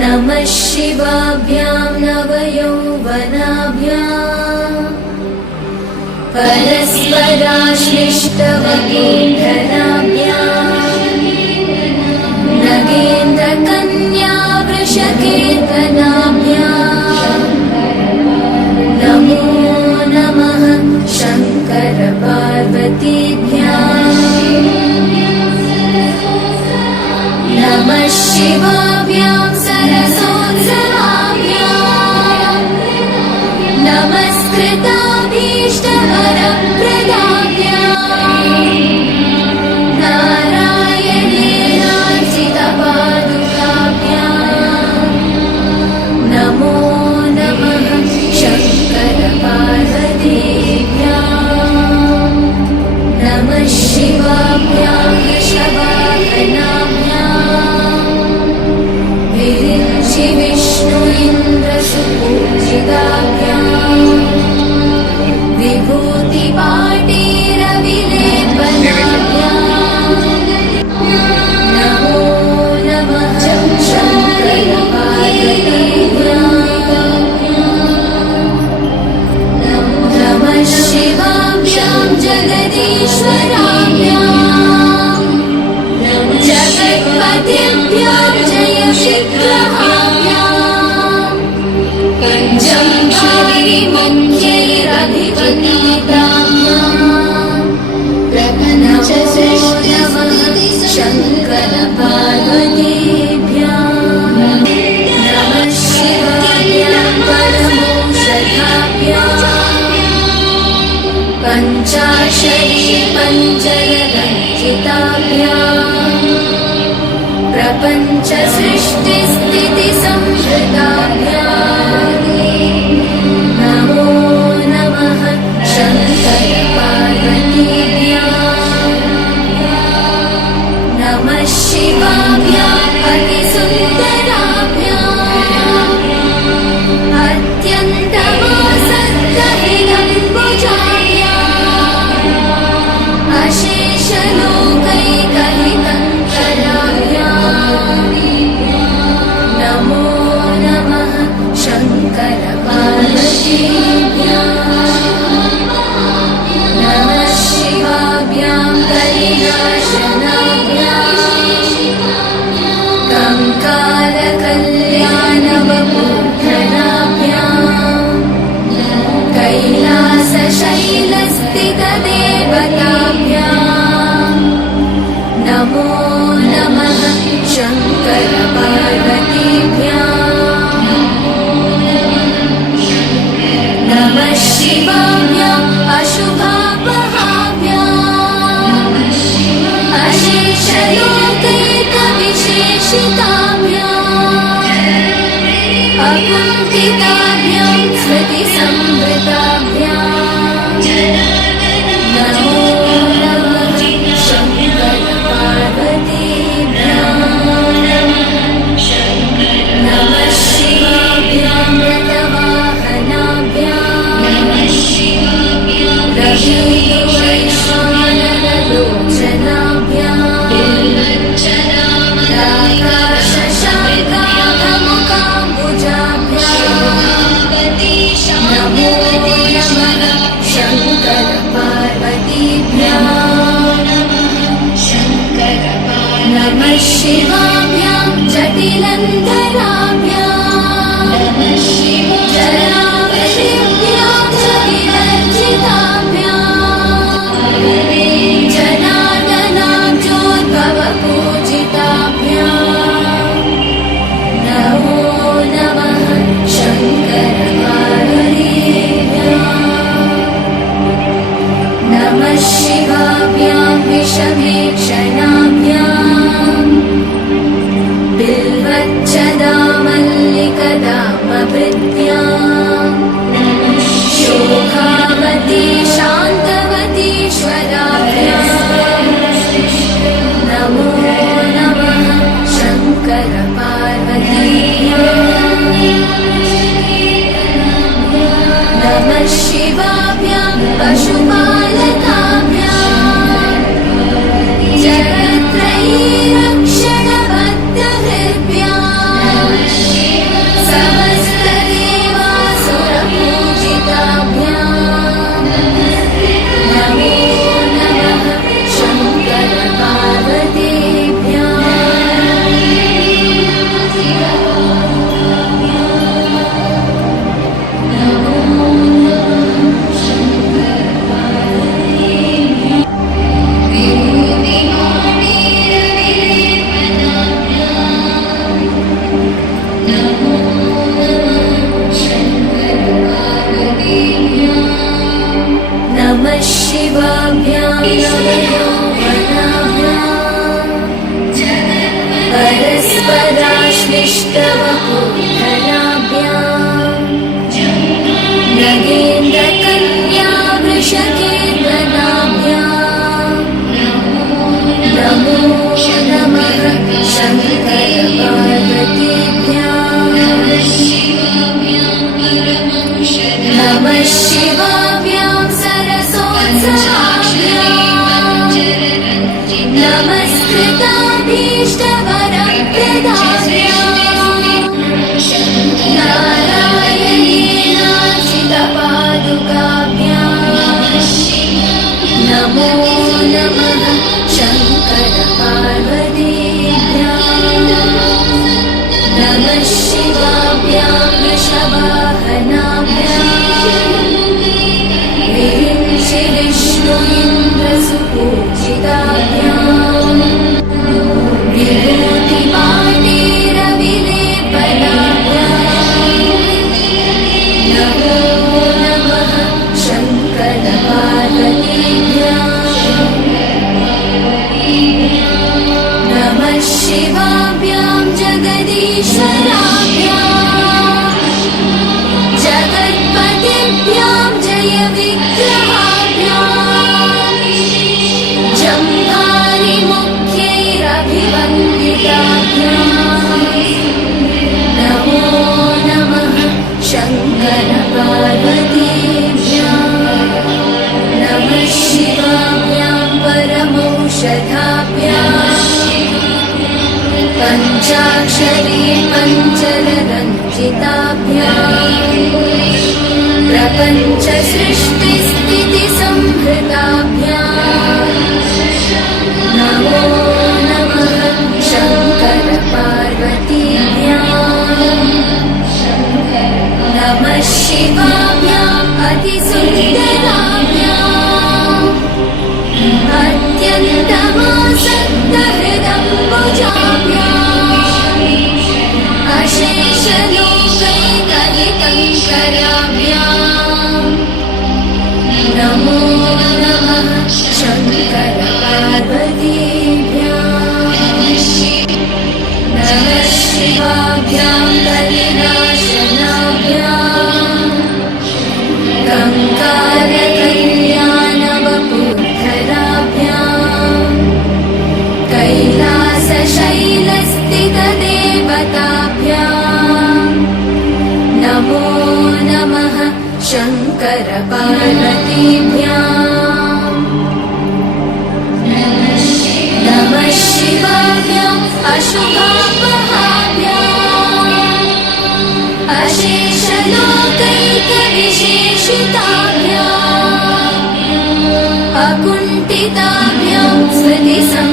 नमः शिवाभ्यां नवयौवनाभ्यां परस्पराश्लिष्टवपुन्धराभ्यां नगेन्द्रकन्या वृषकेतनाभ्यां नमो नमः शङ्कर पार्वतीभ्यां नमः शिवाभ्यां सरसोत्सवाभ्यां नमस्कृताभीष्टवरप्रदाभ्यां नारायणेनार्चितपादुकाभ्यां नमो नमः शङ्करपार्वतीभ्यां नमः शिवाभ्यां वृषभावनाभ्यां विरिञ्चि विष्णु इन्द्रसुपूजिताभ्यां विभूतिपाटीरविलेपनाभ्यां नमो नमः शङ्करपार्वतीभ्यां नमः शिवाभ्यां जगदीश्वराभ्यां जगत्पतिभ्यां जय विग्रहाभ्यां जम्भारिमुख्यैरभिवन्दिताभ्यां शङ्करपार्वतीभ्यां नमः शिवाभ्यां परमोषधाभ्यां पञ्चाशरी पञ्चरञ्जिताभ्यां प्रपञ्चसृष्टिस्थितिसंहृताभ्यां नमो नमः शङ्करपार्वतीभ्यां नमः शिवाभ्यां अतिसुन्दराभ्यां अत्यन्तमासक्तहिरम्बुजाभ्यां अशेषलोकैकहितङ्कराभ्यां नमो नमः शङ्करपार्वतीभ्यां नमः शिवाभ्यां कलिनाशनाभ्यां कङ्कालकल्याणवपुन्धराभ्यां कैलासशैलस्थितदेवताभ्यां नमो नमः शङ्करपार्वतीभ्यां नमः शिवाभ्याम् अशुभापहाभ्यां अशेषलोकैकविशेषिताभ्यां अकुण्ठिताभ्यां स्मृतिसंवृताभ्यां नमो नमः शङ्करपार्वतीभ्यां नमः शिवाभ्यां व्रतवाहनाभ्यां रविवैश्वानरलोचनाभ्यां राकाशशाखामुकाम्बुजाभ्यां नमो नमः शङ्करपार्वतीभ्यां नमः शिवाभ्यां जटिलन्धराभ्यां जलावलिभ्यां च विवर्जिताभ्यां जनार्दनाब्जोद्भवपूजिताभ्यां नमो नमः शङ्करपार्वतीभ्यां नमः शिवाभ्यां विषमेक्षणाभ्यां बिल्वच्चदामल्लिकदामभृत्यां नमो नमः शङ्कर पार्वतीभ्यां नमः शिवाभ्यां वृषभाहनाभ्यां विरिञ्चि विष्णु इन्द्रसुपूजिताभ्यां विभूतिपाणिरविलेपनाभ्यां नमो नमः शङ्कर पार्वतीभ्यां नमः शिवाभ्यां जगदीश्वराभ्यां जगत्पतिभ्यां जय विग्रहाभ्यां जम्भारिमुख्यैरभिवन्दिताभ्यां नमो नमः शङ्कर पार्वतीभ्यां नमः शिवाभ्यां परमौषधाभ्यां पञ्चाक्षरी पञ्चरञ्जिताभ्यां प्रपञ्चसृष्टिस्थितिसंहृताभ्यां नमो नमः शङ्कर पार्वतीभ्यां नमः शिवाभ्याम् अतिसुन्दराभ्याम् अत्यन्तमासक्तहृदम्बुजाभ्याम् अशेषलोकैकनिकङ्कराभ्याम् नमो नमः शङ्कर पार्वतीभ्याम् नमः शिवाभ्यां कलिनाशनाभ्याम् कङ्कारकल्याणवपुद्धराभ्याम् कैलासशैलस्थितदेवताभ्याम् नमो नमः शङ्कर पार्वतीभ्याम् नमः शिवाभ्याम् अशुभापहाभ्याम् अशेषलोकैकविशेषिताभ्याम् अकुण्ठिताभ्यां स्मृतिसं